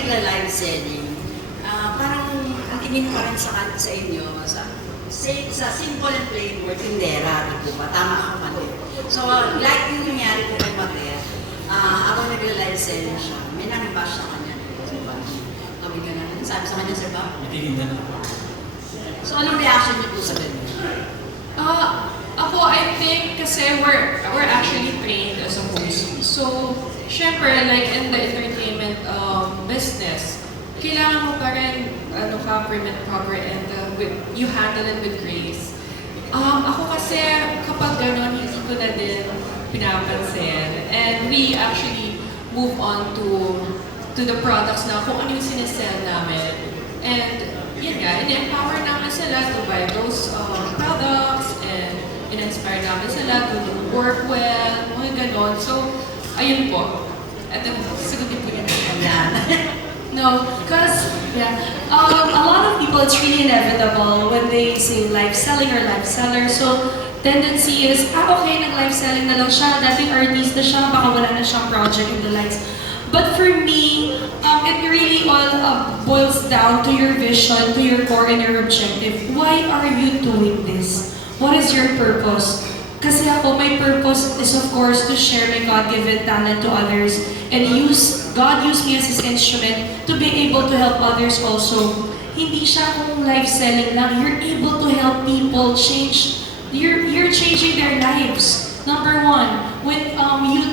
nagla-live selling, parang ang tingin pa rin sa inyo, sa simple and plain word, tindera, di ba? Tama ako mali. So, like yung nangyari ko kay Maria, ako nagla-live selling siya, may nang-bash sa kanya. So, sabi ka na, sabi sa kanya, sir ba? Matitinda na po. So, anong reaction niyo po sa ganyan? Ako, I think kasi we're actually trained as a host. So, syempre, like in the entertainment business, kailangan mo pa rin, prim and proper and you handle it with grace. Ako kasi, kapag gano'n, hindi ko na din pinapansin. And we actually move on to the products na kung ano yung sinesell namin. And yun nga, in-empower namin sila to buy those products and in-inspire namin sila to work well, mga ganon. So, ayun po. At sagutin po yun. No, because a lot of people, it's really inevitable when they say live selling or live seller. So, tendency is, okay, nag-live selling na lang siya, dating artista siya, baka wala na siyang project in the lights. But for me, it really all boils down to your vision, to your core and your objective. Why are you doing this? What is your purpose? Kasi ako, my purpose is of course to share my God-given talent to others and God used me as His instrument to be able to help others also. Hindi siya kung live selling lang. You're able to help people change. You're changing their lives. Number one, when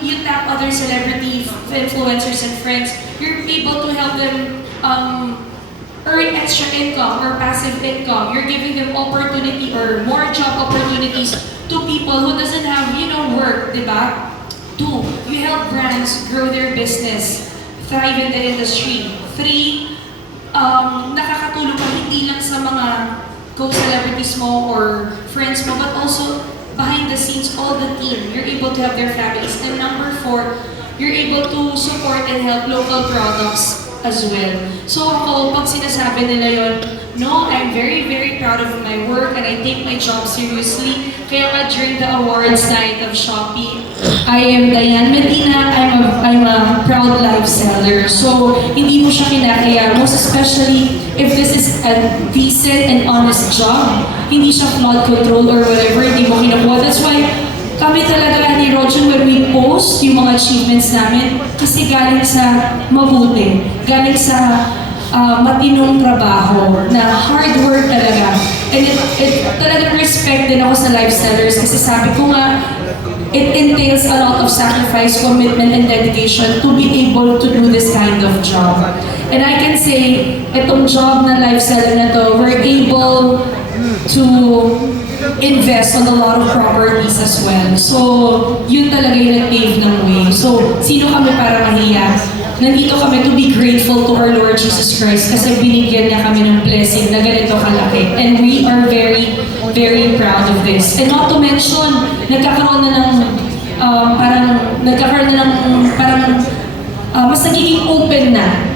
you tap other celebrity influencers and friends, you're able to help them earn extra income or passive income. You're giving them opportunity or more job opportunities to people who doesn't have, work, diba? Two, you help brands grow their business, thrive in the industry. Three, nakakatulong ka hindi lang sa mga co-celebrities mo or friends mo, but also behind the scenes, all the team. You're able to help their families. And number four, you're able to support and help local products as well. So ako, pag sinasabi nila yun, no, I'm very, very proud of my work and I take my job seriously. Kaya nga during the awards night of Shopee, I am Diane Medina, I'm a proud live seller. So, hindi mo siya kinakaya, most especially if this is a decent and honest job. Hindi siya flood control or whatever, hindi mo kinukuha. That's why kami talaga ni Rojan, when we post yung mga achievements namin, kasi galing sa mabuti, galing sa matinong trabaho, na hard work talaga. And it talagang respect din ako sa live sellers kasi sabi ko nga, it entails a lot of sacrifice, commitment, and dedication to be able to do this kind of job. And I can say, itong job na live seller na to, we're able to invest on a lot of properties as well. So, yun talaga yung nag-pave ng way. So, sino kami para mahiya? Nandito kami to be grateful to our Lord Jesus Christ kasi binigyan niya kami ng blessing na ganito kalaki. And we are very, very proud of this. And not to mention, nagkakaroon na ng mas nagiging open na.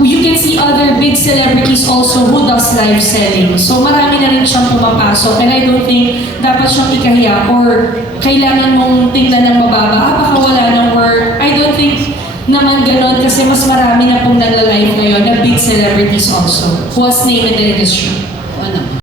You can see other big celebrities also who does live selling. So marami na rin siyang pumapasok and I don't think dapat siyang ikahiya or kailangan mong tingnan ng mababa, baka wala ng work. I don't think naman ganon kasi mas marami na pong nagla-live ngayon na big celebrities also who has name in the industry.